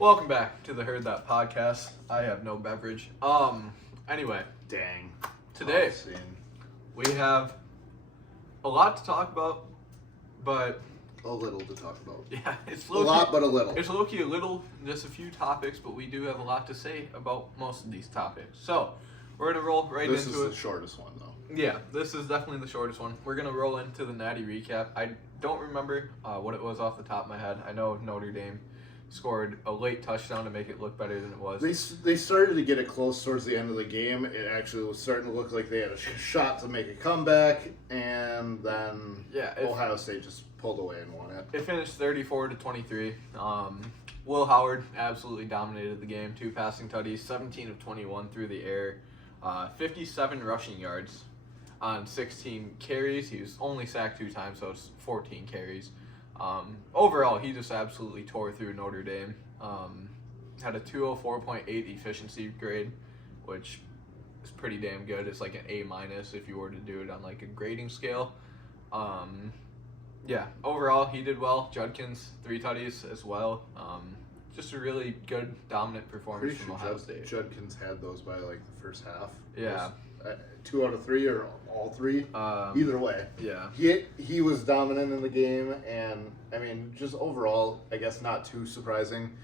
Welcome back to the Heard That podcast. I have no beverage. Anyway, Dang. today I've seen we have a lot to talk about, but a little to talk about. yeah, it's A low-key, lot, but a little. It's low-key a little, just a few topics, but we do have a lot to say about most of these topics. So, we're going to roll right This into is it. the shortest one, though. Yeah, this is definitely the shortest one. We're going to roll into the Natty recap. I don't remember what it was off the top of my head. I know Notre Dame scored a late touchdown to make it look better than it was. They started to get it close towards the end of the game. It actually was starting to look like they had a shot to make a comeback, and then Ohio State just pulled away and won it. It finished 34-23. Will Howard absolutely dominated the game. 2 passing tutties, 17 of 21 through the air, 57 rushing yards on 16 carries. He was only sacked 2 times, so it's 14 carries. Overall, he just absolutely tore through Notre Dame. Had a 204.8 efficiency grade, which is pretty damn good. It's like an A- if you were to do it on like a grading scale. Yeah, overall, he did well. Judkins, 3 tutties as well. Just a really good, dominant performance Pretty from sure Ohio State. Judkins had those by like the first half. Yeah. 2 out of 3 or all 3. Either way. Yeah. He was dominant in the game, and I mean, just overall, I guess not too surprising.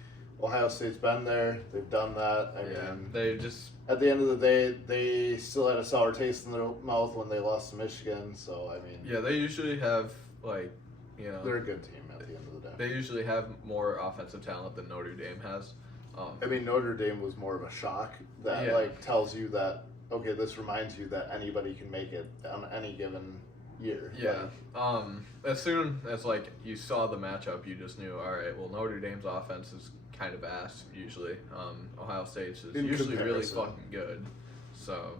Ohio State's been there; they've done that. I mean, they just at the end of the day, they still had a sour taste in their mouth when they lost to Michigan. So I mean, they usually have like, they're a good team at the end of the day. They usually have more offensive talent than Notre Dame has. I mean, Notre Dame was more of a shock that like tells you that okay, this reminds you that anybody can make it on any given year. Yeah. As soon as like you saw the matchup, you just knew, all right, well, Notre Dame's offense is kind of ass usually. Ohio State's is usually really fucking good. So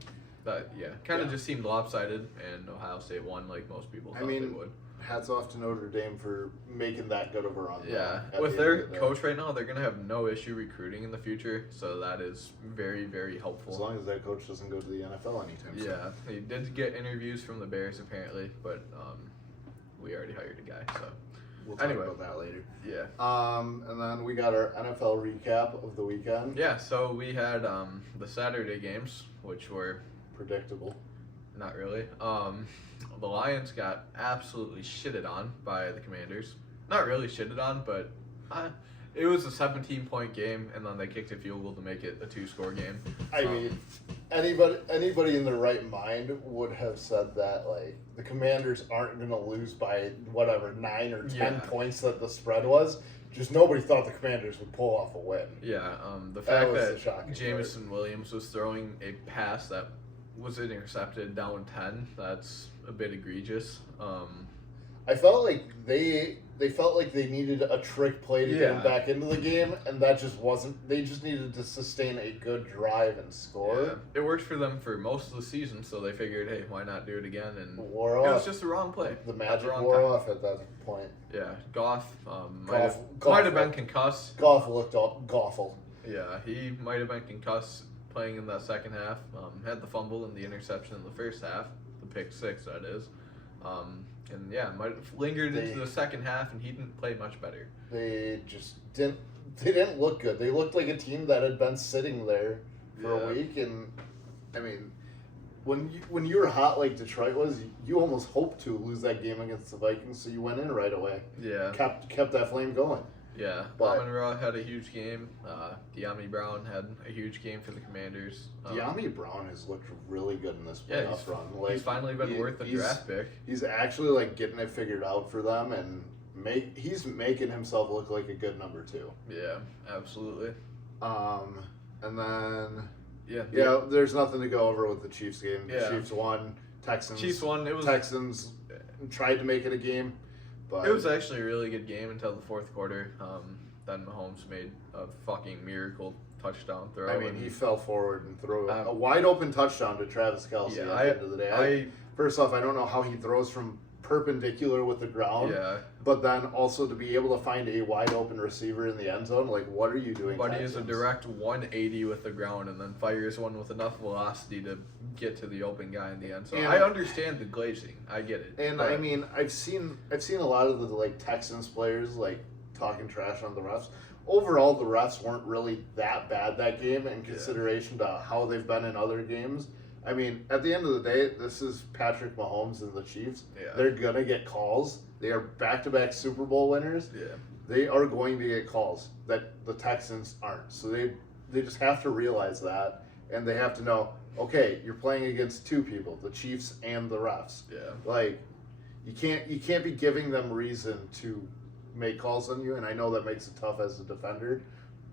that kind of just seemed lopsided, and Ohio State won like most people thought they would. Hats off to Notre Dame for making that good of a run. Yeah, with their coach right now, they're going to have no issue recruiting in the future, so that is very, very helpful. As long as that coach doesn't go to the NFL anytime soon. Yeah, he did get interviews from the Bears apparently, but we already hired a guy, so. We'll talk about that later. Yeah. And then we got our NFL recap of the weekend. Yeah, so we had the Saturday games, which were predictable. Not really. The Lions got absolutely shitted on by the Commanders. Not really shitted on, but it was a 17-point game, and then they kicked a field goal to make it a 2-score game. I mean, anybody in their right mind would have said that like the Commanders aren't going to lose by whatever 9 or 10 points that the spread was. Just nobody thought the Commanders would pull off a win. Yeah, the fact that Jameson Williams was throwing a pass that was intercepted down 10, that's a bit egregious. I felt like they felt like they needed a trick play to get them back into the game, and that just wasn't. They just needed to sustain a good drive and score. Yeah. It worked for them for most of the season, so they figured, hey, why not do it again? And it was just the wrong play. The magic wore off at that point. Yeah, Goff might have been concussed. Goff looked awful. Yeah, he might have been concussed playing in that second half. Had the fumble and the interception in the first half, the pick 6 that is. And might have lingered into the second half, and he didn't play much better. They just didn't. They didn't look good. They looked like a team that had been sitting there for a week. And I mean, when you were hot like Detroit was, you almost hoped to lose that game against the Vikings, so you went in right away. Yeah, kept that flame going. Yeah, Amon-Ra had a huge game. De'Ami Brown had a huge game for the Commanders. De'Ami Brown has looked really good in this playoff run. Like, he's finally been worth a draft pick. He's actually like getting it figured out for them, and he's making himself look like a good number 2. Yeah, absolutely. And then yeah, there's nothing to go over with the Chiefs game. The Yeah. Chiefs won. Texans won. Texans tried to make it a game. But it was actually a really good game until the fourth quarter. Then Mahomes made a fucking miracle touchdown throw. I mean, he fell forward and threw a wide open touchdown to Travis Kelce at the end of the day. First off, I don't know how he throws from perpendicular with the ground. Yeah. But then also to be able to find a wide open receiver in the end zone, like what are you doing? But he is a direct 180 with the ground and then fires one with enough velocity to get to the open guy in the end zone. I understand the glazing. I get it. And I mean, I've seen a lot of the like Texans players like talking trash on the refs. overall, the refs weren't really that bad that game in consideration to how they've been in other games. I mean, at the end of the day, this is Patrick Mahomes and the Chiefs. Yeah. They're going to get calls. They are back-to-back Super Bowl winners. Yeah. They are going to get calls that the Texans aren't. So they just have to realize that, and they have to know, okay, you're playing against two people, the Chiefs and the refs. Yeah. Like, you can't be giving them reason to make calls on you, and I know that makes it tough as a defender.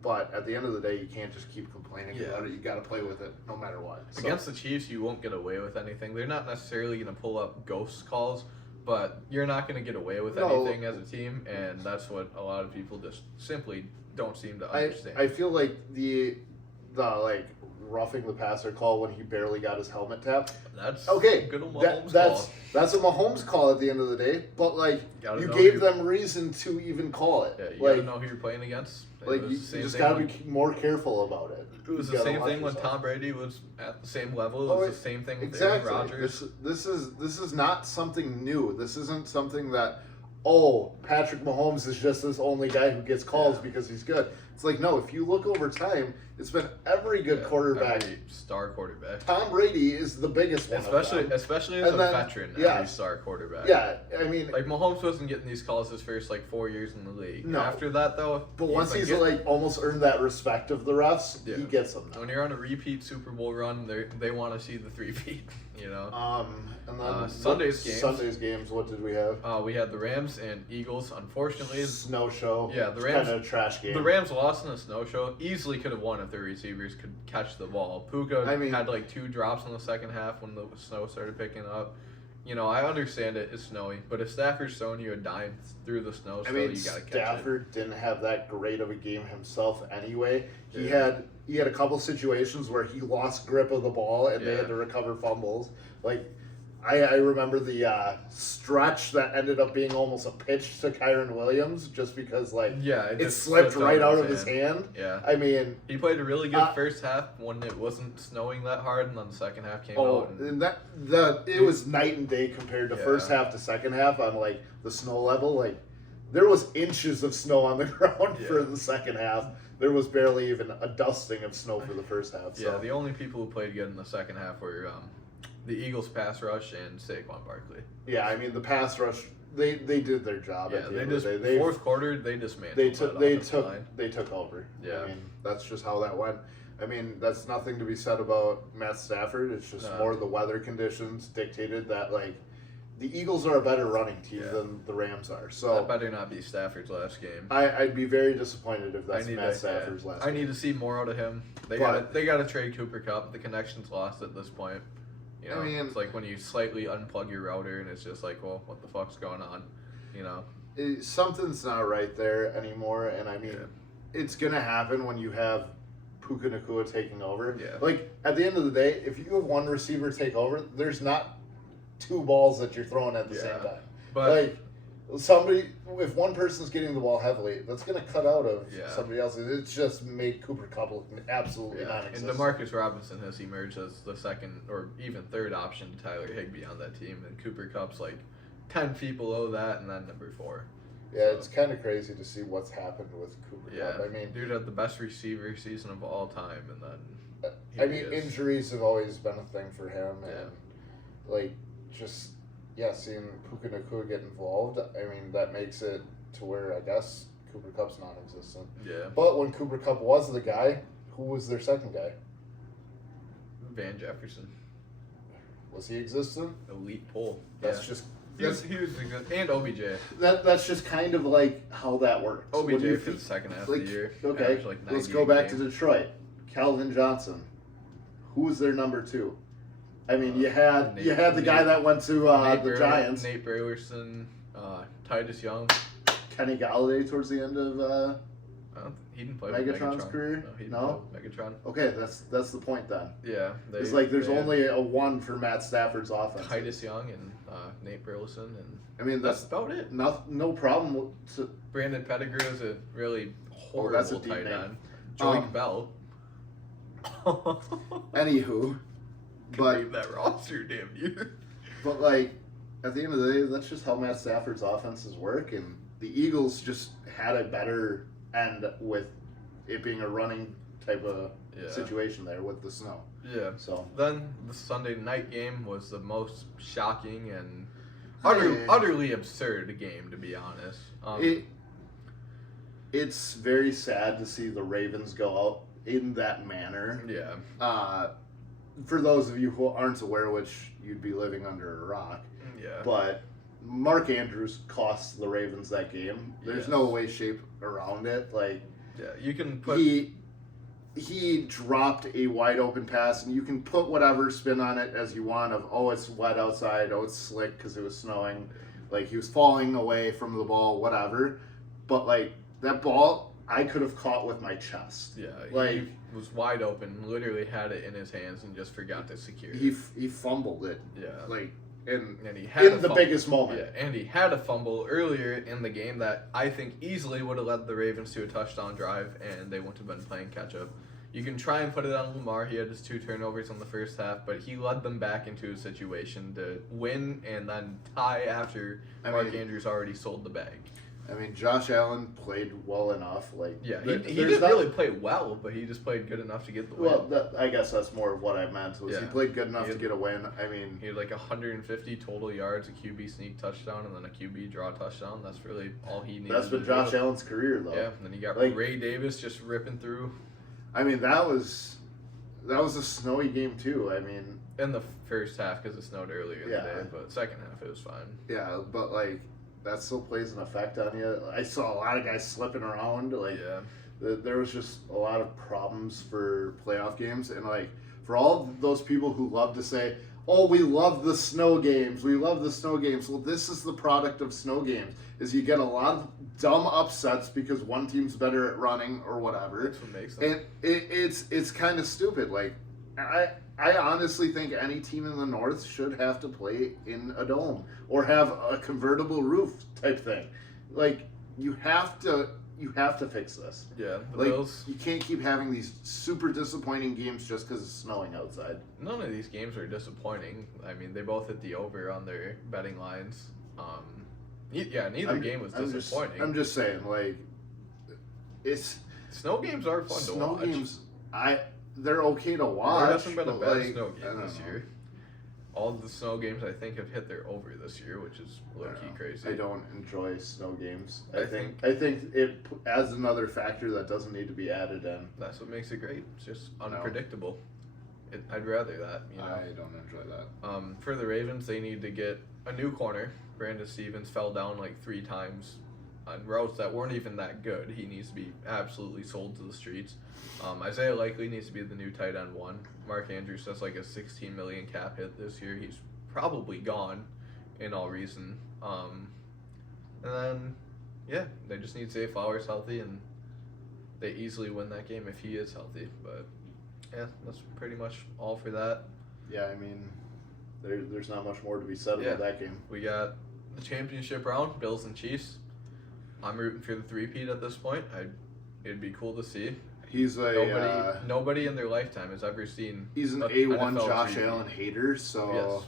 But at the end of the day, you can't just keep complaining about it. You got to play with it no matter what. So, against the Chiefs, you won't get away with anything. They're not necessarily going to pull up ghost calls, but you're not going to get away with anything as a team, and that's what a lot of people just simply don't seem to understand. I feel like the roughing the passer call when he barely got his helmet tapped. That's okay. Good old Mahomes call. That's a Mahomes call at the end of the day. But you gave them reason to even call it. Yeah, you gotta know who you're playing against. You just gotta be more careful about it. It was the same thing when Tom Brady was at the same level. It was the same thing with Aaron Rodgers. This is not something new. This isn't something that Patrick Mahomes is just this only guy who gets calls because he's good. It's like, no, if you look over time, it's been every good quarterback. Every star quarterback. Tom Brady is the biggest one. Especially as a veteran, every star quarterback. Yeah, I mean, Mahomes wasn't getting these calls his first 4 years in the league. No. After that, though, but once he's almost earned that respect of the refs, he gets them now. When you're on a repeat Super Bowl run, they want to see the 3-peat. And then Sunday's games. What did we have? We had the Rams and Eagles. Unfortunately, snow show. Yeah, the Rams kind of a trash game. The Rams lost in a snow show. Easily could have won if their receivers could catch the ball. Puka had 2 drops in the second half when the snow started picking up. I understand it's snowy, but if Stafford's throwing you a dime through the snow, you gotta catch it. Stafford didn't have that great of a game himself anyway. He had a couple situations where he lost grip of the ball and they had to recover fumbles. I remember the stretch that ended up being almost a pitch to Kyron Williams just because it slipped right out of his hand. Yeah. I mean, he played a really good first half when it wasn't snowing that hard, and then the second half came out. And it was night and day compared to first half to second half on the snow level. There was inches of snow on the ground for the second half. There was barely even a dusting of snow for the first half. So. Yeah, the only people who played good in the second half were the Eagles pass rush and Saquon Barkley. Yeah, I mean the pass rush, they did their job. Yeah, at the end of the day. Fourth quarter they dismantled. They took over. Yeah, I mean that's just how that went. I mean that's nothing to be said about Matt Stafford. It's just more the weather conditions dictated that the Eagles are a better running team than the Rams are. So that better not be Stafford's last game. I'd be very disappointed if that's Matt Stafford's last game. I need to see more out of him. They got to trade Cooper Kupp. The connection's lost at this point. It's like when you slightly unplug your router and it's just well, what the fuck's going on? Something's not right there anymore, and I mean, it's gonna happen when you have Puka Nacua taking over. Yeah. At the end of the day, if you have one receiver take over, there's not 2 balls that you're throwing at the same time. But if one person's getting the ball heavily, that's going to cut out of somebody else. It's just made Cooper Kupp look absolutely non-existent. And Demarcus Robinson has emerged as the second or even third option to Tyler Higbee on that team, and Cooper Kupp's 10 feet below that, and then number 4. Yeah, it's kind of crazy to see what's happened with Cooper Kupp. I mean, dude had the best receiver season of all time, and then injuries have always been a thing for him, and seeing Puka Nacua get involved, I mean, that makes it to where I guess Cooper Kupp's non-existent. Yeah. But when Cooper Kupp was the guy, who was their second guy? Van Jefferson. Was he existent? Elite pull. That's just... He was good. And OBJ. That's just kind of how that works. OBJ for the second half of the year. Okay, let's go back to Detroit. Calvin Johnson. Who was their number 2? I mean, you had the guy that went to the Giants. Nate Burleson, Titus Young. Kenny Galladay towards the end of he didn't play Megatron's career. No, he didn't play Megatron. Okay, that's the point then. Yeah, it's there's only a 1 for Matt Stafford's offense. Titus Young and Nate Burleson, and I mean that's about it. No problem. Brandon Pettigrew is a really horrible tight end. Joey Bell. Anywho. But leave that roster, damn you. But at the end of the day, that's just how Matt Stafford's offenses work, and the Eagles just had a better end with it being a running type of situation there with the snow. Yeah. So then the Sunday night game was the most shocking and utterly absurd game, to be honest. It's very sad to see the Ravens go out in that manner. Yeah. For those of you who aren't aware, which you'd be living under a rock, Yeah. but Mark Andrews cost the Ravens that game. There's no way, shape around it. Like, yeah, you can put he dropped a wide open pass, and you can put whatever spin on it as you want. Of it's wet outside, it's slick because it was snowing, like he was falling away from the ball, whatever. But like that ball, I could have caught with my chest. Yeah, like he was wide open, literally had it in his hands and just forgot to secure it. He fumbled it. Yeah, like and he had in the biggest moment. Yeah, and he had a fumble earlier in the game that I think easily would have led the Ravens to a touchdown drive, and they wouldn't have been playing catch up. You can try and put it on Lamar. He had his 2 turnovers in the first half, but he led them back into a situation to win and then tie after Mark Andrews already sold the bag. I mean, Josh Allen played well enough. Like, yeah, he didn't really play well, but he just played good enough to get the win. Well, I guess that's more of what I meant. Was he played good enough to get a win? I mean, he had like 150 total yards, a QB sneak touchdown, and then a QB draw touchdown. That's really all he needed. That's been Josh Allen's career, though. Yeah, and then you got Ray Davis just ripping through. I mean, that was a snowy game too. I mean, in the first half because it snowed earlier in the day, but second half it was fine. Yeah, but like that still plays an effect on you. I saw a lot of guys slipping around. Like, there was just a lot of problems for playoff games, and like for all those people who love to say, "Oh, we love the snow games. We love the snow games." Well, this is the product of snow games: is you get a lot of dumb upsets because one team's better at running or whatever. That's what makes them. And it's kind of stupid. Like, I honestly think any team in the North should have to play in a dome or have a convertible roof type thing. Like, you have to fix this. Yeah, the like, Bills. You can't keep having these super disappointing games just because it's snowing outside. None of these games are disappointing. I mean, they both hit the over on their betting lines. Neither game was disappointing. I'm just saying, like, it's snow games are fun to watch. Snow games, they're okay to watch. There hasn't been a bad snow game this year. All of the snow games, I think, have hit their over this year, which is low-key crazy. I don't enjoy snow games. I think it adds another factor that doesn't need to be added in. That's what makes it great. It's just unpredictable. I'd rather that. I don't enjoy that. For the Ravens, they need to get a new corner. Brandon Stevens fell down like 3 times on routes that weren't even that good. He needs to be absolutely sold to the streets. Isaiah Likely needs to be the new tight end 1. Mark Andrews has like a $16 million cap hit this year. He's probably gone in all reason. And then, they just need Zay Flowers healthy, and they easily win that game if he is healthy. But, that's pretty much all for that. Yeah, I mean, there's not much more to be said about that game. We got the championship round, Bills and Chiefs. I'm rooting for the 3-peat at this point. It'd be cool to see. He's nobody in their lifetime has ever seen. He's an A1 Josh Allen hater, so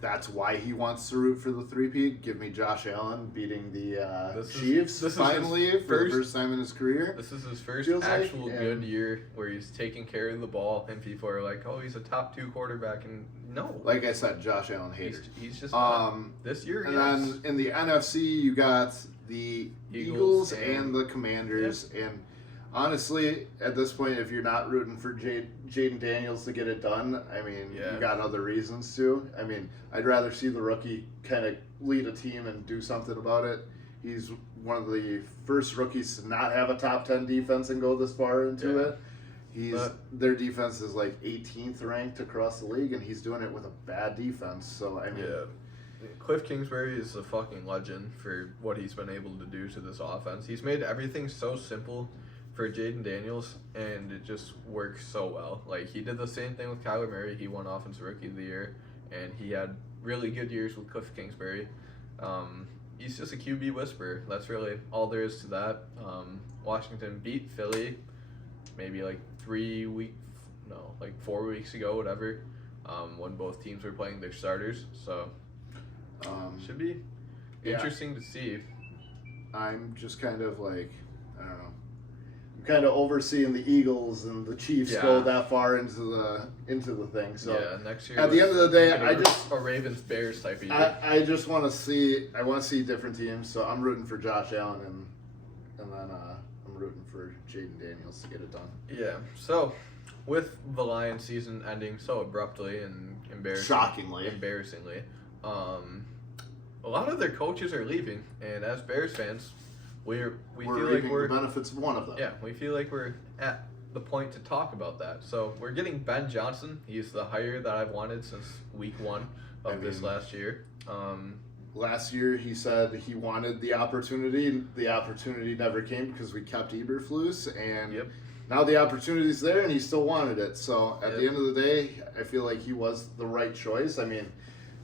that's why he wants to root for the 3-peat. Give me Josh Allen beating the Chiefs finally for the first time in his career. This is his first actual good year where he's taking care of the ball, and people are like, "Oh, he's a top 2 quarterback," and no. Like I said, Josh Allen hater. He's just not. This year. And then in the NFC, you got the Eagles and the Commanders, and honestly, at this point, if you're not rooting for Jaden Daniels to get it done, I mean, you got other reasons to. I mean, I'd rather see the rookie kind of lead a team and do something about it. He's one of the first rookies to not have a top 10 defense and go this far into it. Their defense is like 18th ranked across the league, and he's doing it with a bad defense. So, I mean... Cliff Kingsbury is a fucking legend for what he's been able to do to this offense. He's made everything so simple for Jaden Daniels, and it just works so well. Like, he did the same thing with Kyler Murray. He won Offensive Rookie of the Year, and he had really good years with Cliff Kingsbury. He's just a QB whisperer. That's really all there is to that. Washington beat Philly maybe like 4 weeks ago, whatever, when both teams were playing their starters. So, should be interesting to see. I'm just kind of like, I don't know. kind of overseeing the Eagles and the Chiefs Yeah. go that far into the thing. So yeah, next year. at the end of the day, gonna I be just a Ravens Bears type of year. I just want to see different teams. So I'm rooting for Josh Allen and then I'm rooting for Jaden Daniels to get it done. Yeah. So, with the Lions season ending so abruptly and Shockingly. embarrassingly, a lot of their coaches are leaving, and as Bears fans, we feel like reaping we're the benefits of one of them. yeah, we feel like we're at the point to talk about that. So we're getting Ben Johnson. He's the hire that I've wanted since week 1 of this last year. Last year, he said he wanted the opportunity. The opportunity never came because we kept Eberflus, and Yep. now the opportunity's there, and he still wanted it. So at the Yep. end of the day, I feel like he was the right choice. I mean,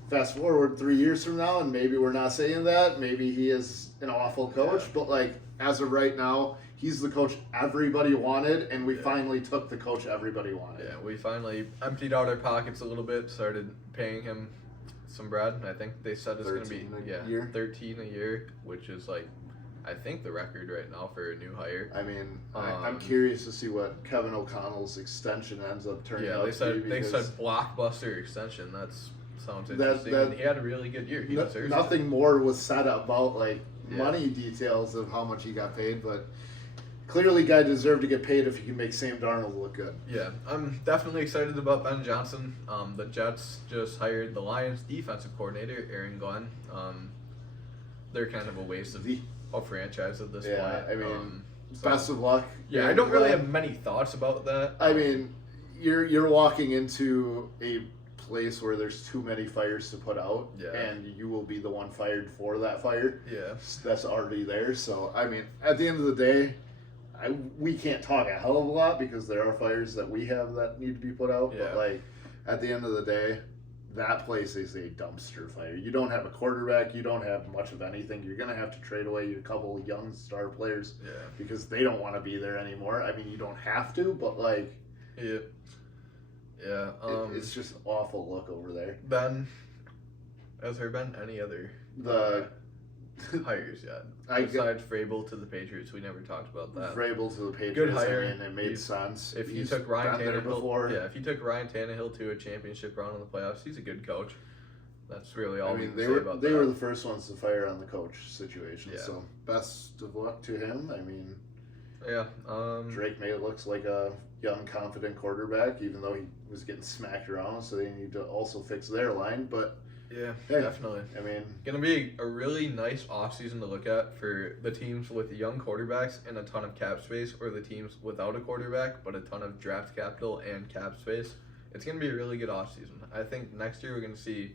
fast forward 3 years from now, and maybe we're not saying that. Maybe he is an awful coach, Yeah. but like as of right now, he's the coach everybody wanted, and we Yeah. finally took the coach everybody wanted. Yeah, we finally emptied out our pockets a little bit, started paying him some bread. I think they said it's going to be 13 a year? 13 a year, which is like I think the record right now for a new hire. I mean, I'm curious to see what Kevin O'Connell's extension ends up turning Yeah, out they to said be. they said because blockbuster extension. Sounds That- interesting. that- And he had a really good year. He deserves it. nothing more was said about like Yeah. money details of how much he got paid, but clearly, guy deserved to get paid if he can make Sam Darnold look good. Yeah, I'm definitely excited about Ben Johnson. The Jets just hired the Lions defensive coordinator, Aaron Glenn. They're kind of a waste of a franchise at this Yeah, point. I mean, so- best of luck. Yeah, I Aaron don't really Glenn. have many thoughts about that. I mean, you're walking into a place where there's too many fires to put out, Yeah. and you will be the one fired for that fire. Yeah, That's already there. So I mean, at the end of the day, we can't talk a hell of a lot because there are fires that we have that need to be put out. Yeah. But like at the end of the day, that place is a dumpster fire. You don't have a quarterback. You don't have much of anything. You're gonna have to trade away your couple of young star players yeah, because they don't want to be there anymore. I mean, you don't have to, but like yeah. it's just an awful look over there. Ben, has there been any other The hires yet? I Besides Vrabel to the Patriots, we never talked about that. Vrabel to the Patriots. Good hire. I mean, it made He's- sense. If you He's took Ryan been there before. Tannehill, yeah, if you took Ryan Tannehill to a championship round in the playoffs, he's a good coach. That's really all I we mean, can they say were about they that. were the first ones to fire on the coach situation. Yeah. So best of luck to him. I mean, Yeah. Drake May looks like a young, confident quarterback, even though he was getting smacked around. So they need to also fix their line. But Yeah, Hey. definitely. I mean, Gonna be a really nice offseason to look at for the teams with young quarterbacks and a ton of cap space, or the teams without a quarterback but a ton of draft capital and cap space. It's gonna be a really good offseason. I think next year we're gonna see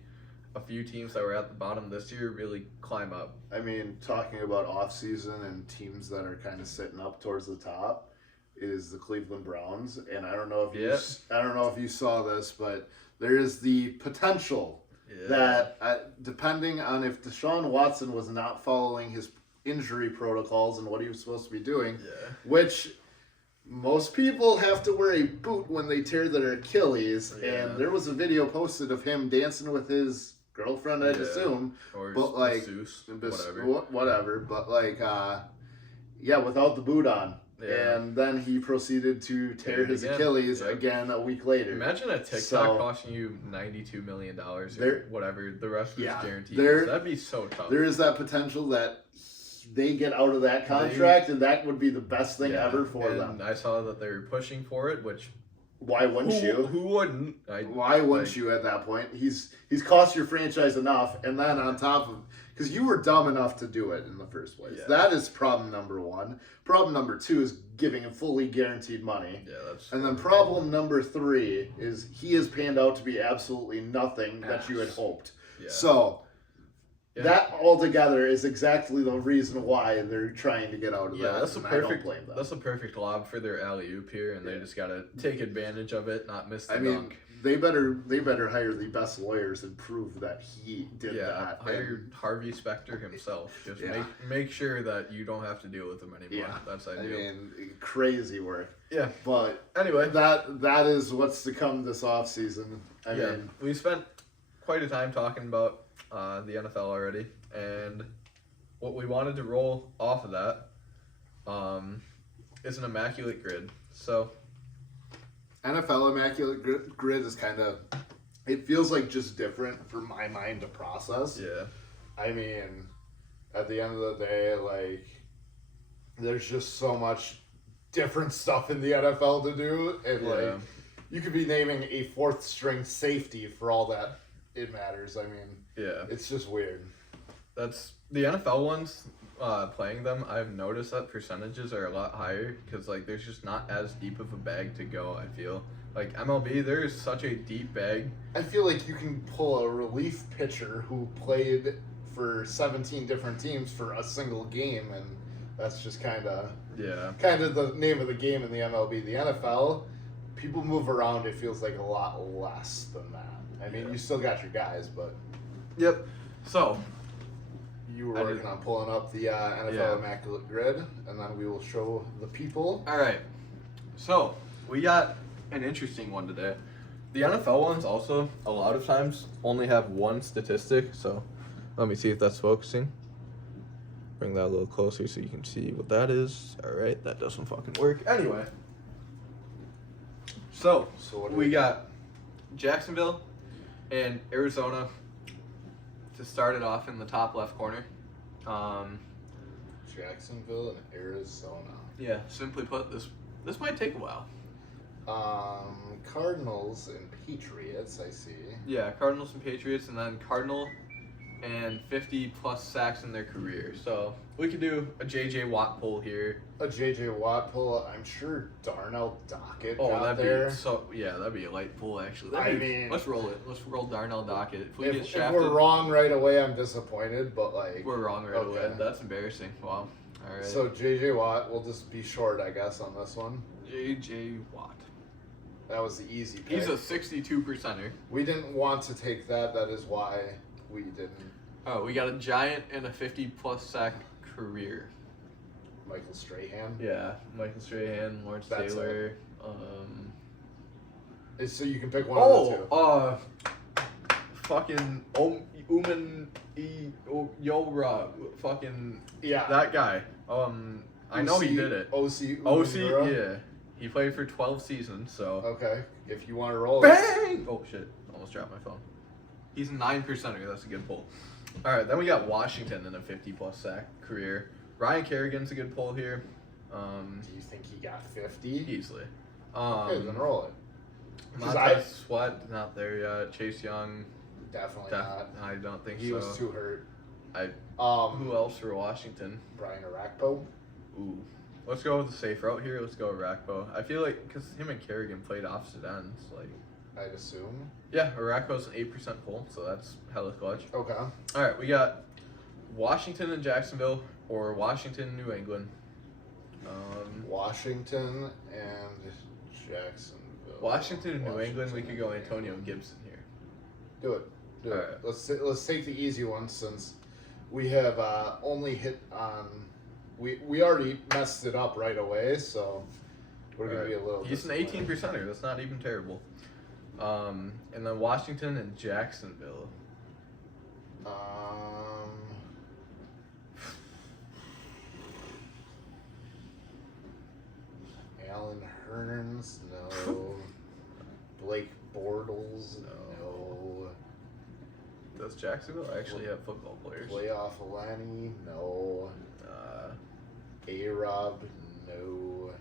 a few teams that were at the bottom this year really climb up. I mean, talking about offseason and teams that are kind of sitting up towards the top is the Cleveland Browns. And I don't know if I don't know if you saw this, but there is the potential Yeah. that depending on if Deshaun Watson was not following his injury protocols and what he was supposed to be doing, Yeah. which most people have to wear a boot when they tear their Achilles, Yeah. and there was a video posted of him dancing with his girlfriend, I'd Yeah. assume, Or but like Zeus, whatever, whatever. whatever, but like yeah, without the boot on. Yeah. And then he proceeded to tear it his again. Achilles Yep. again a week later. Imagine a TikTok So- costing you $92 million or There- whatever the rest of Yeah, his guaranteed. there- That'd be so tough. There is that potential that they get out of that contract, and that would be the best thing Yeah, ever for and them. I saw that they were pushing for it, which Why wouldn't you? who wouldn't? Why wouldn't you at that point? He's cost your franchise enough, and then on top of because you were dumb enough to do it in the first place. Yeah. That is problem number one. Problem number two is giving him fully guaranteed money. Yeah, that's. And then problem number three is he has panned out to be absolutely nothing that you had hoped. Yeah. So Yeah. that altogether is exactly the reason why they're trying to get out of Yeah, that. that's a and I don't perfect. blame them. That's a perfect lob for their alley oop here, and they Yeah. just gotta take advantage of it, not miss the I mean, dunk. they better hire the best lawyers and prove that he did Yeah, that. hire Harvey Specter himself. Just Yeah. make sure that you don't have to deal with him anymore. Yeah. That's I ideal. mean, crazy work. Yeah. But Anyway, that is what's to come this offseason. I yeah, mean, we spent quite a time talking about the NFL already, and what we wanted to roll off of that is an Immaculate Grid. So NFL Immaculate Grid is kind of, it feels like just different for my mind to process. yeah, I mean, at the end of the day, like, there's just so much different stuff in the NFL to do, and like, you could be naming a fourth string safety for all that it matters. I mean, yeah, it's just weird. that's the NFL ones. Playing them, I've noticed that percentages are a lot higher because like there's just not as deep of a bag to go. I feel like MLB, there is such a deep bag. I feel like you can pull a relief pitcher who played for 17 different teams for a single game, and that's just kind of the name of the game in the MLB. The NFL, people move around. It feels like a lot less than that. I mean, you still got your guys, but Yep. So you were working on pulling up the NFL Immaculate Grid, and then we will show the people. All right. So we got an interesting one today. The NFL ones also a lot of times only have one statistic. So let me see if that's focusing. Bring that a little closer so you can see what that is. All right, that doesn't fucking work. Anyway. So what do we got Jacksonville and Arizona to start it off in the top left corner. Jacksonville and Arizona. Yeah, simply put, this might take a while. Cardinals and Patriots, I see. Yeah, Cardinals and Patriots, and then Cardinal and 50 plus sacks in their career. So we could do a J.J. Watt poll here. A J.J. Watt poll. I'm sure Darnell Dockett Oh, got that'd there. be that'd be a light poll actually. I mean, let's roll it. Let's roll Darnell Dockett. If we get if shafted, we're wrong right away, I'm disappointed. But like, we're wrong right away. That's embarrassing. Wow. All right. So J.J. Watt, we'll just be short, I guess, on this one. J.J. Watt. That was the easy pick. He's a 62%er. We didn't want to take that. That is why we didn't. Oh, we got a giant and a 50 plus sack career. Michael Strahan. Yeah, Michael Strahan, Lawrence That's Taylor. So you can pick one of the two. Fucking Uman Yora, fucking that guy. I know he did it. OC, yeah. He played for 12 seasons, so. Okay, if you want to roll Bang! Oh shit! Almost dropped my phone. He's a 9%er. That's a good pull. All right, then we got Washington in a 50 plus sack career. Ryan Kerrigan's a good pull here. Do you think he got 50? Easily. Okay, then roll it. Montez Sweat, not there yet. Chase Young. Definitely not. I don't think he so. He was too hurt. Who else for Washington? Brian Arakpo. Ooh. Let's go with the safe route here. Let's go with Arakpo. I feel like, because him and Kerrigan played opposite ends, like. I'd assume. Yeah, Arakpo's an 8% pull, so that's hella clutch. Okay. All right, we got Washington and Jacksonville, or Washington, New England. Washington and Jacksonville. Washington and New England, we could go Antonio Gibson here. Do it. Do it. Right. Let's take the easy one since we have only hit on. We already messed it up right away, so we're gonna be a little. He's an 18%er. That's not even terrible. And then Washington and Jacksonville. Alan Hearns, no. Blake Bortles, no. Does Jacksonville actually have football players? Playoff Lenny, no. A-Rob, no.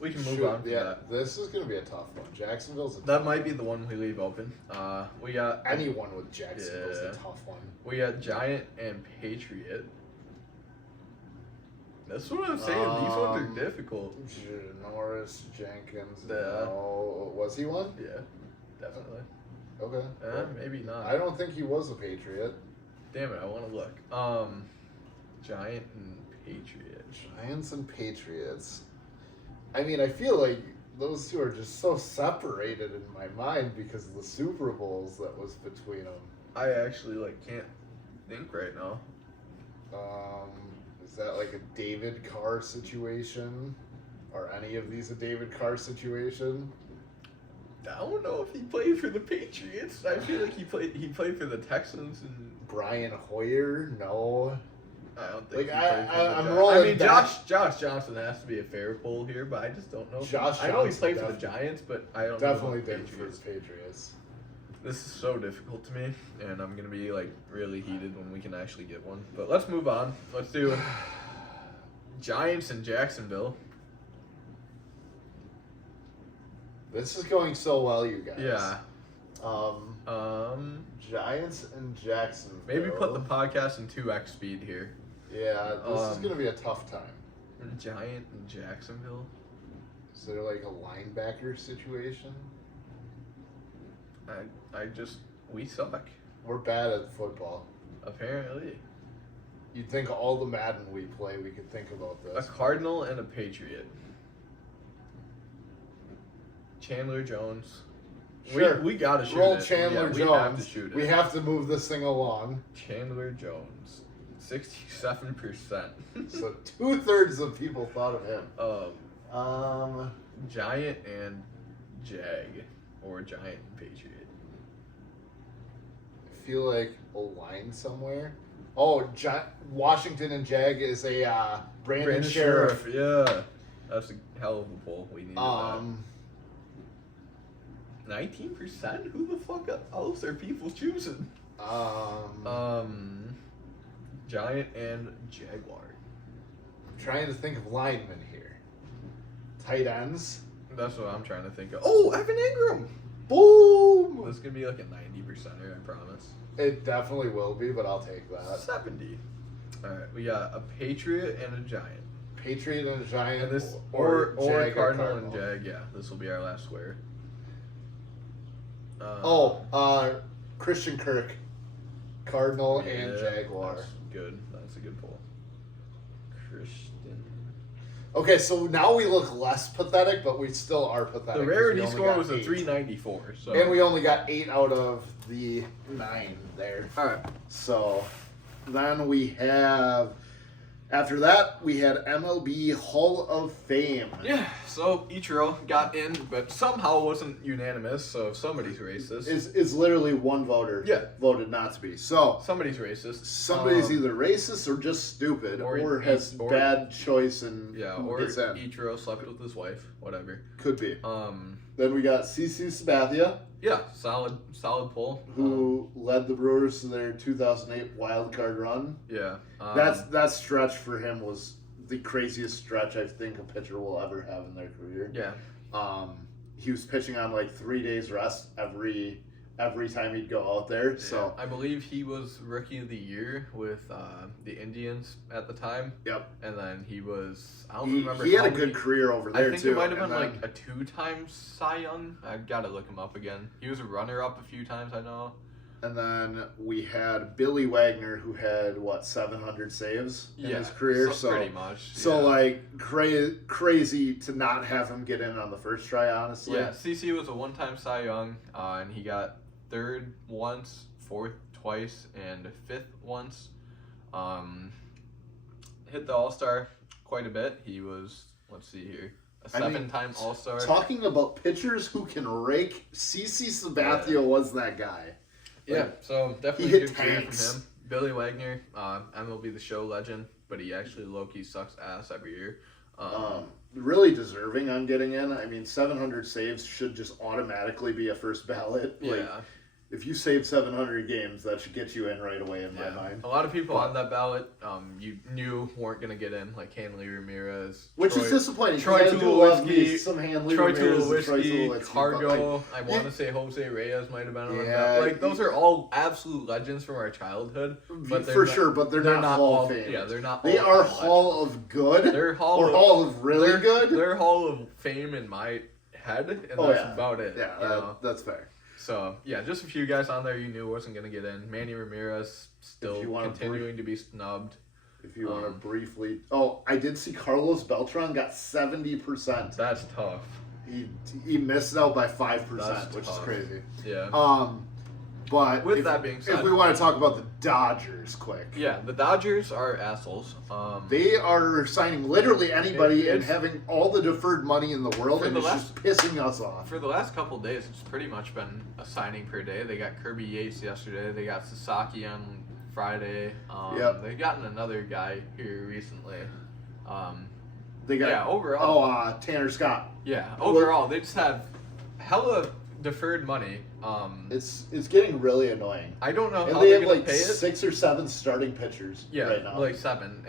We can move on from that. This is going to be a tough one. Jacksonville's a tough That might be the one we leave open. We got anyone with Jacksonville's a tough one. We got Giant and Patriot. That's what I'm saying. These ones are difficult. Norris, Jenkins, no. Was he one? Yeah, definitely. Okay. Maybe not. I don't think he was a Patriot. Damn it, I want to look. Giant and Patriot. Giants and Patriots. I mean, I feel like those two are just so separated in my mind because of the Super Bowls that was between them. I actually can't think right now. Is that like a David Carr situation? Are any of these a David Carr situation? I don't know if he played for the Patriots. I feel like he played for the Texans and Brian Hoyer, no. I don't think Like, he played for the I'm Giants. rolling I mean, back. Josh Johnson has to be a fair pull here, but I just don't know. Josh I know he Johnson played for the definitely- Giants, but I don't Definitely know about the did for the Patriots. Patriots. This is so difficult to me, and I'm gonna be like really heated when we can actually get one. But let's move on. Let's do Giants and Jacksonville. This is going so well, you guys. Yeah. Giants and Jacksonville. Maybe put the podcast in 2x speed here. Yeah, this is gonna be a tough time. Giant and Jacksonville. Is there like a linebacker situation? We suck. We're bad at football. Apparently. You'd think all the Madden we play, we could think about A this. Cardinal and a Patriot. Chandler Jones. Sure. We gotta shoot Roll it. Chandler Yeah, Jones. We have to shoot it. We have to move this thing along. Chandler Jones. 67%. So 2/3 of people thought of him. Giant and Jag. Or Giant and Patriot. I feel like a line somewhere. Oh, Washington and Jag is a Brandon Sheriff. Yeah. That's a hell of a pull. We needed that. 19%? Who the fuck else are people choosing? Giant and Jaguar. I'm trying to think of linemen here. Tight ends. That's what I'm trying to think of. Oh, Evan Ingram! Boom! This is gonna be like a 90%er, I promise. It definitely will be, but I'll take that. 70. Alright, we got a Patriot and a Giant. Patriot and a Giant. And this or Jag Cardinal and Jag, yeah. This will be our last square. Christian Kirk. Cardinal and yeah, Jaguar. That's good. That's a good pull. Christian. Okay, so now we look less pathetic, but we still are pathetic. The 'cause rarity we only score got was a 8. 394. So. And we only got 8 out of the 9 there. Alright. So then we have, after that, we had MLB Hall of Fame. Yeah, so Ichiro got in, but somehow wasn't unanimous, so somebody's racist. Is literally one voter voted not to be. So Somebody's racist. somebody's either racist or just stupid or has bad choice and or gets in. Ichiro slept with his wife, whatever. Could be. Then we got CC Sabathia, Yeah, solid pull. who led the Brewers to their 2008 wild card run. Yeah. That stretch for him was the craziest stretch I think a pitcher will ever have in their career. Yeah. He was pitching on like 3 days rest every time he'd go out there. So I believe he was Rookie of the Year with the Indians at the time. Yep. And then he was, I don't remember. He had how a good many- career over there I think too. it might have been and then- like a 2-time Cy Young. I've got to look him up again. He was a runner-up a few times, I know. And then we had Billy Wagner, who had 700 saves in his career. So pretty much. So yeah. like crazy to not have him get in on the first try, honestly. Yeah, CC was a 1-time Cy Young, and he got 3rd once, 4th twice, and 5th once. Hit the All-Star quite a bit. He was, let's see here, a 7-time All-Star. Talking about pitchers who can rake, CC Sabathia was that guy. Yeah, so definitely he hit good career tanks. from him. Billy Wagner, MLB The Show legend, but he actually low-key sucks ass every year. Really deserving on getting in. I mean, 700 saves should just automatically be a first ballot. Like, Yeah. if you save 700 games, that should get you in right away in my Yeah. mind. A lot of people on that ballot, you knew weren't gonna get in, like Hanley Ramirez, Which Troy, is disappointing. Troy 'cause I do love me Tulowitzki, some Hanley Troy Ramirez and Troy Tulowitzki, Tulowitzki, but, Cargo. like, I want to say Jose Reyes might have been on Yeah, that. Like those are all absolute legends from our childhood. But for sure, but they're not Hall all of Fame. Yeah, they're not. They all are time Hall of Good. They're Hall or of, Hall of Really they're, Good. They're Hall of Fame in my head, and that's about it. Yeah, you know? that's fair. So, yeah, just a few guys on there you knew wasn't going to get in. Manny Ramirez still continuing to be snubbed. If you want to briefly... Oh, I did see Carlos Beltran got 70%. That's tough. He missed out by 5%, That's which tough. is crazy. Yeah. But With that being said... if we want to talk about the Dodgers quick. Yeah, the Dodgers are assholes. They are signing literally anybody and It's- having all the deferred money in the world, For and the it's last- just pissing us off. For the last couple of days, it's pretty much been a signing per day. They got Kirby Yates yesterday. They got Sasaki on Friday. Yep. They've gotten another guy here recently. They got Yeah, overall. Tanner Scott. Yeah, overall, they just have hella deferred money. It's getting really annoying. I don't know And how they they're have gonna like pay it. 6 or 7 starting pitchers right now. like 7,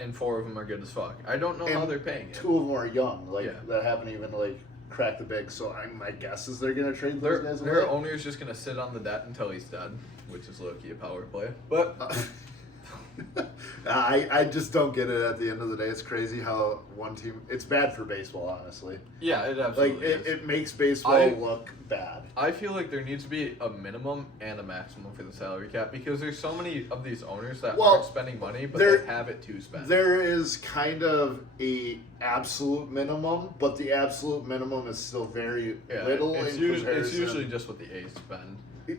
and 4 of them are good as fuck. I don't know how And they're paying it. 2 of them are young, Yeah. that haven't even cracked the big. So my guess is they're gonna trade those guys Their away. owner's just gonna sit on the debt until he's dead, which is low key a power play. But I just don't get it. At the end of the day, it's crazy how one team. It's bad for baseball, honestly. yeah, it absolutely is. It makes baseball look bad. I feel like there needs to be a minimum and a maximum for the salary cap because there's so many of these owners that aren't spending money, but they have it to spend. There is kind of a absolute minimum, but the absolute minimum is still very little in comparison. It's usually just what the A's spend.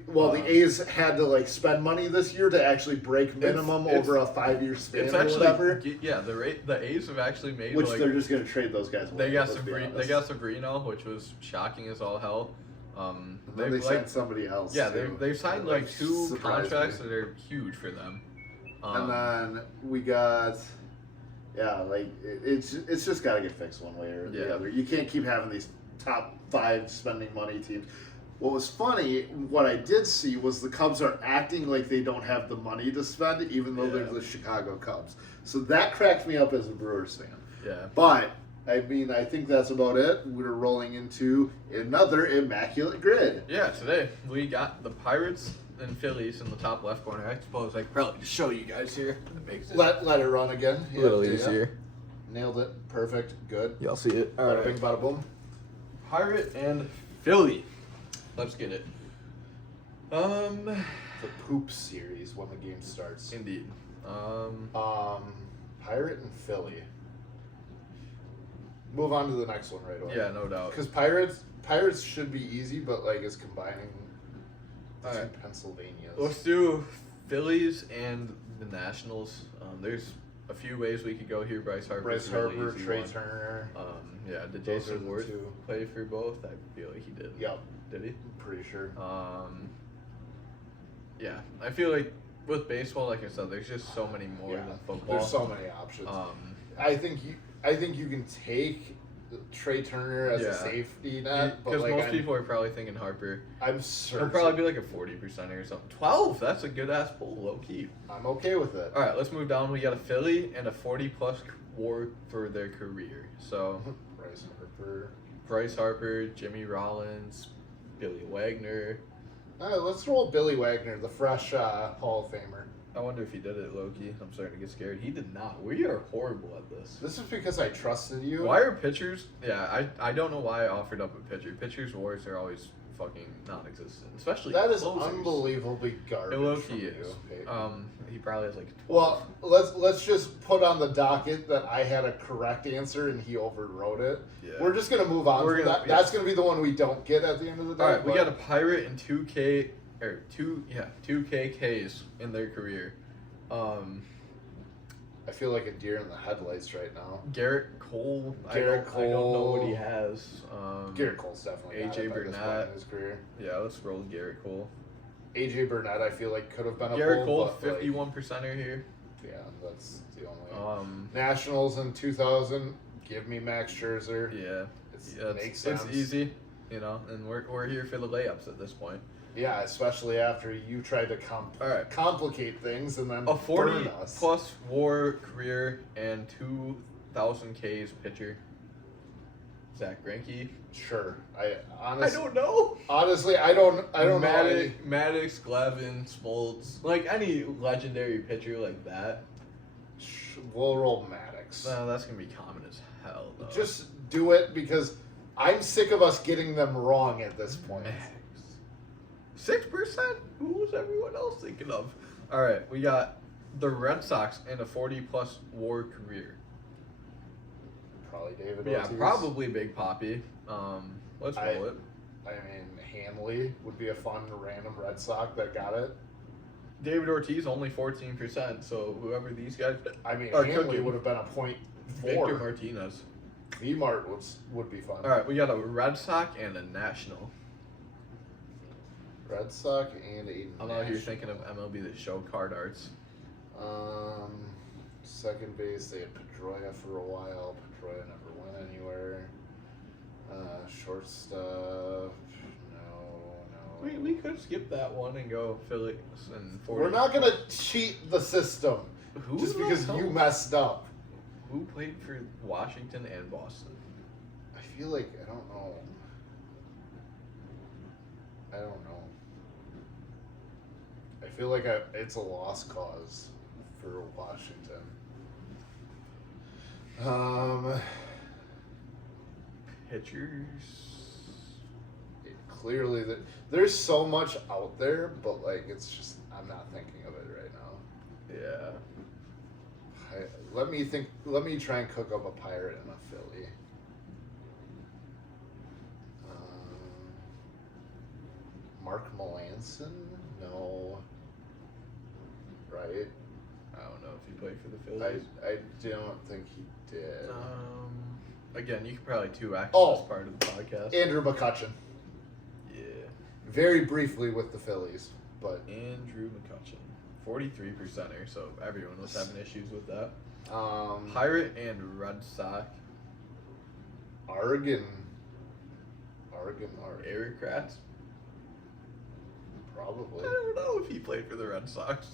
Well, the A's had to spend money this year to actually break minimum over a 5-year span It's or actually whatever. yeah. The A's have actually made Which they're just going to trade those guys away. They got Severino, which was shocking as all hell. They signed somebody else. Yeah, too. they've signed That 2 surprised contracts me. that are huge for them. And then we got, it's just got to get fixed one way or the other. You can't keep having these top 5 spending money teams. What was funny, what I did see was the Cubs are acting like they don't have the money to spend, even though they're the Chicago Cubs. So that cracked me up as a Brewers fan. Yeah. But, I think that's about it. We're rolling into another immaculate grid. Yeah, today we got the Pirates and Phillies in the top left corner. I suppose I could probably just show you guys here. That makes it Let it run again. a little easier. Nailed it. Perfect. Good. Y'all see it. All Bada right. bing, bada boom. Pirate and Philly. Let's get it. The poop series when the game starts. Indeed. Pirate and Philly. Move on to the next one right away. Yeah, no doubt. Because Pirates should be easy, but it's combining the two Alright. Pennsylvanias. Let's do Phillies and the Nationals. There's a few ways we could go here. Bryce Harper, Trey Turner. Did Those are Jason the Ward two. play for both? I feel like he did. Yep, Did he? pretty sure. Yeah, I feel like with baseball, like I said, there's just so many more than football. There's so many options. I think you can take Trey Turner as a safety net, because most people are probably thinking Harper. I'm certain. It'll probably be like a 40% or something. 12. That's a good ass pull, low key. I'm okay with it. All right, let's move down. We got a Philly and a 40+ WAR for their career. So Bryce Harper, Jimmy Rollins, Billy Wagner. Let's roll Billy Wagner, the fresh Hall of Famer. I wonder if he did it, low-key. I'm starting to get scared. He did not. We are horrible at this. This is because I trusted you. Why are pitchers... Yeah, I don't know why I offered up a pitcher. Pitchers' wars are always fucking non-existent. Especially that is closers. unbelievable garbage. It low-key from is. you. He probably has like 12. Well, let's just put on the docket that I had a correct answer and he overrode it. Yeah. We're just gonna move on from that. Yeah. That's gonna be the one we don't get at the end of the day. All right, we got a Pirate and 2K or 2K Ks in their career. I feel like a deer in the headlights right now. Garrett Cole. I don't know what he has. Garrett Cole's definitely AJ got it by this point Burnett. in his career. Yeah, let's roll Garrett Cole. AJ Burnett, I feel like could have been a Garrett pull, Cole, but 51%er here. yeah, that's the only. Nationals in 2000. Give me Max Scherzer. Yeah, Makes sense. It's easy, and we're here for the layups at this point. Yeah, especially after you tried to complicate things and then A burn us. 40+ WAR career and 2,000 Ks pitcher. Zach Greinke. Sure. I don't know. Honestly, I don't know. Maddox, Glavin, Smoltz, like any legendary pitcher like that. We'll roll Maddox. No, that's gonna be common as hell. Though. Just do it because I'm sick of us getting them wrong at this point. 6%? Who's everyone else thinking of? All right, we got the Red Sox and a 40+ WAR career. Probably David Yeah, Ortiz. probably Big Papi. Let's roll it. I mean, Hanley would be a fun random Red Sox that got it. David Ortiz only 14%, so whoever these guys I mean, are Hanley cooking. would have been a .4. Victor Martinez. V-Mart would be fun. All right, we got a Red Sox and a National. Red Sox and a I don't know if you're thinking of National. MLB The Show card arts. Second base, they had Pedroia for a while. Pedroia never went anywhere. Shortstop, no. We could skip that one and go Phillies and 40. We're not gonna cheat the system Who just the because hell- you messed up. Who played for Washington and Boston? I feel like I don't know. I feel like it's a lost cause for Washington. Pitchers. Clearly, there's so much out there, but like it's just I'm not thinking of it right now. Yeah. Let me think. Let me try and cook up a Pirate and a Philly. Mark Melanson? No. Right? I don't know if he played for the Phillies. I don't think he did. Again, you could probably 2X Oh. this part of the podcast. Andrew McCutcheon. Yeah. Very briefly with the Phillies, but Andrew McCutcheon. 43%er, so everyone was having issues with that. um, Pirate and Red Sox. Oregon. Eric Kratz. Probably. I don't know if he played for the Red Sox.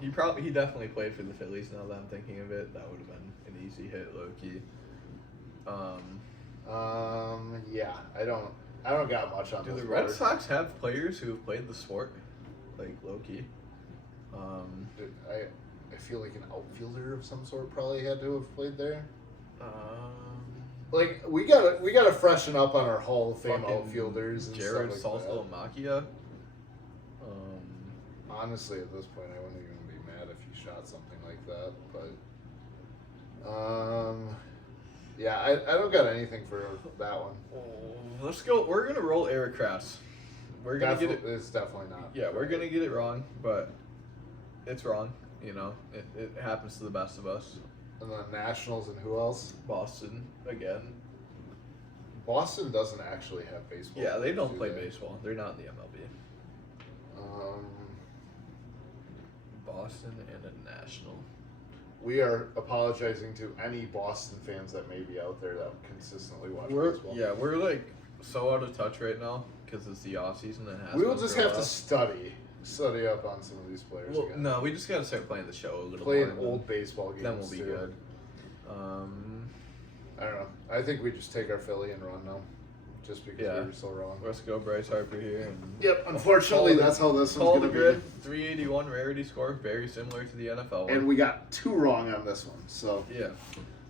He definitely played for the Phillies. Now that I'm thinking of it, that would have been an easy hit, low key. Yeah, I don't got much on Do this the Red board. Sox have players who have played the sport, like low key? I feel like an outfielder of some sort probably had to have played there. Like we gotta freshen up on our Hall of Fame Fucking outfielders and Jared stuff like that. Salsalomakia. Honestly, at this point, I wouldn't even be mad if you shot something like that. But yeah, I don't got anything for that one. Let's go. We're gonna roll Eric Kratz. We're gonna get it. It's definitely not. Yeah, we're gonna get it wrong, but it's wrong. You know, it happens to the best of us. And then Nationals and who else? Boston again. Boston doesn't actually have baseball. Yeah, they don't do play they? baseball. They're not in the MLB. Boston and a National. We are apologizing to any Boston fans that may be out there that consistently watch baseball. We're like so out of touch right now because it's the off season and it has. We will been just for a have to while. study up on some of these players Well, again. no, we just gotta start playing the show a little Playing more. old baseball games. Then we'll be too. good. I don't know. I think we just take our Philly and run now, just because Yeah. we were so wrong. Let's go, Bryce Harper here. And Yep. Unfortunately, that's how this call one's the gonna grid. 381 rarity score, very similar to the NFL be. one. And we got 2 wrong on this one, so Yeah.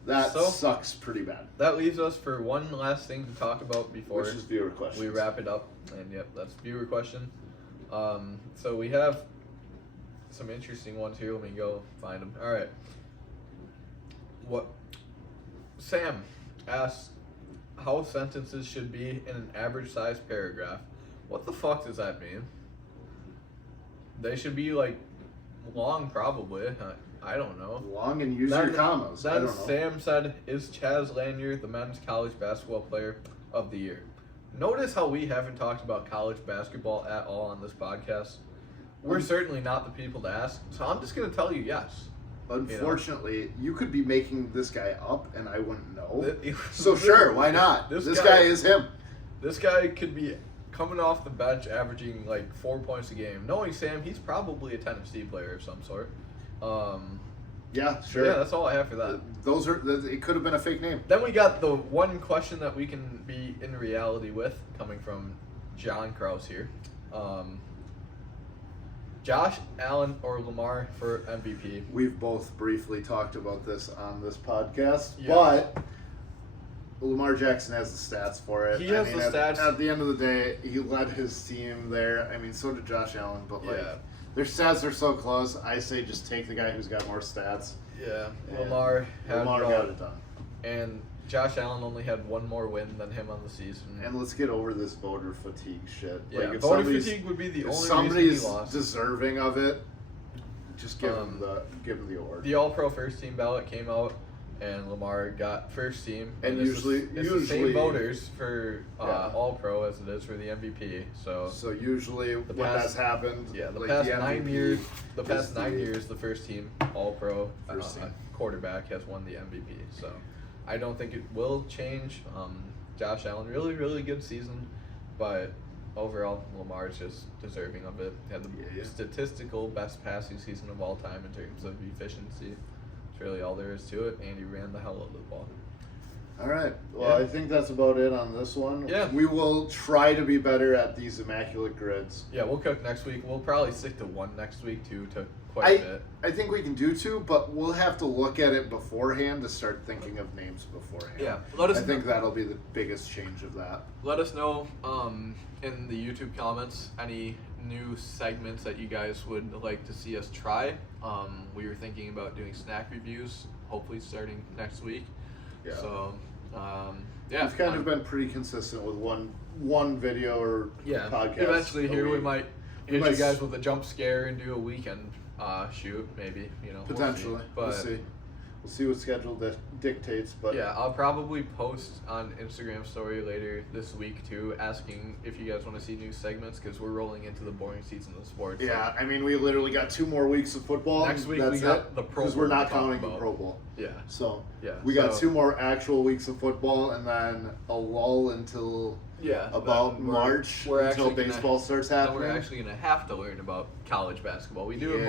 that So- sucks pretty bad. That leaves us for one last thing to talk about before Which is viewer questions. we wrap it up. And yep, that's viewer question. So we have some interesting ones here. Let me go find them. All right. What? Sam asked how sentences should be in an average size paragraph. What the fuck does that mean? They should be like long, probably. I don't know. Long and use your commas. I Then don't know. Sam said, "Is Chaz Lanier the men's college basketball player of the year?" Notice how we haven't talked about college basketball at all on this podcast. We're certainly not the people to ask, so I'm just gonna tell you yes. Unfortunately, you could be making this guy up, and I wouldn't know. Th- So sure, why not? This guy is him. This guy could be coming off the bench, averaging like 4 points a game. Knowing Sam, he's probably a Tennessee player of some sort. Yeah, sure. Yeah, that's all I have for that. It could have been a fake name. Then we got the one question that we can be in reality with, coming from John Krause here. Josh Allen or Lamar for MVP? We've both briefly talked about this on this podcast, Yeah. but Lamar Jackson has the stats for it. He has the stats. At the end of the day, he led his team there. I mean, so did Josh Allen, but like Yeah. their stats are so close. I say just take the guy who's got more stats. Yeah, And Lamar got it done. and Josh Allen only had one more win than him on the season. And let's get over this voter fatigue shit. yeah, Like, if voter somebody's- fatigue would be the if only reason somebody's he lost. deserving of it, just give him the award. The All-Pro first team ballot came out, and Lamar got first team. And it's usually the same voters for Yeah. All Pro as it is for the MVP. So usually when that's happened, yeah, the like past the 9 MVP years, the is past the- 9 years, the first team All Pro First team. quarterback has won the MVP. So I don't think it will change. Josh Allen, really good season, but overall Lamar's just deserving of it. Had the Yeah. statistical best passing season of all time in terms of efficiency. That's really all there is to it, and he ran the hell out of the ball. All right. Well, Yeah. I think that's about it on this one. Yeah. We will try to be better at these immaculate grids. Yeah, we'll cook next week. We'll probably stick to one next week too, to quite a bit. I think we can do two, but we'll have to look at it beforehand to start thinking of names beforehand. Yeah, let us I think that'll be the biggest change of that. Let us know in the YouTube comments any new segments that you guys would like to see us try. We were thinking about doing snack reviews, hopefully starting next week. Yeah. So, yeah. We've kind of been pretty consistent with one video or podcast. Eventually, a here we week. might We hit might you guys with a jump scare and do a weekend shoot, maybe. Potentially. We'll We'll see. see. We'll see what schedule dictates. But Yeah, I'll probably post on Instagram story later this week too, asking if you guys want to see new segments because we're rolling into the boring season of sports. yeah, I mean, we literally got 2 more weeks of football. Next week that's we got it, the Pro because Bowl we're not to talk counting the about. Pro Bowl. Yeah. So Yeah. we got so- 2 more actual weeks of football, and then a lull until about then March we're until actually baseball starts Then happening. we're actually gonna have to learn about college basketball. We do it Yeah.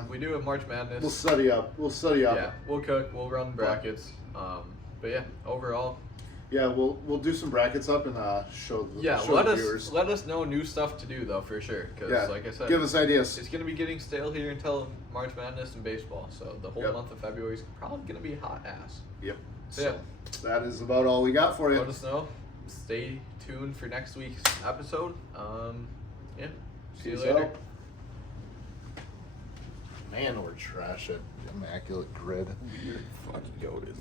March. We do it March Madness. We'll study up. Yeah, we'll cook. We'll run brackets. But yeah, overall. Yeah, we'll do some brackets up and show the Yeah, show let the us viewers. let us know new stuff to do though for sure. Because Yeah, like I said, give us ideas. it's gonna be getting stale here until March Madness and baseball. So the whole Yep. month of February is probably gonna be hot ass. Yep. So, So that is about all we got for you. Let us know. Stay tuned for next week's episode. Yeah. See you Peace later. out. Man, we're trash at immaculate grid. You're fucking goated.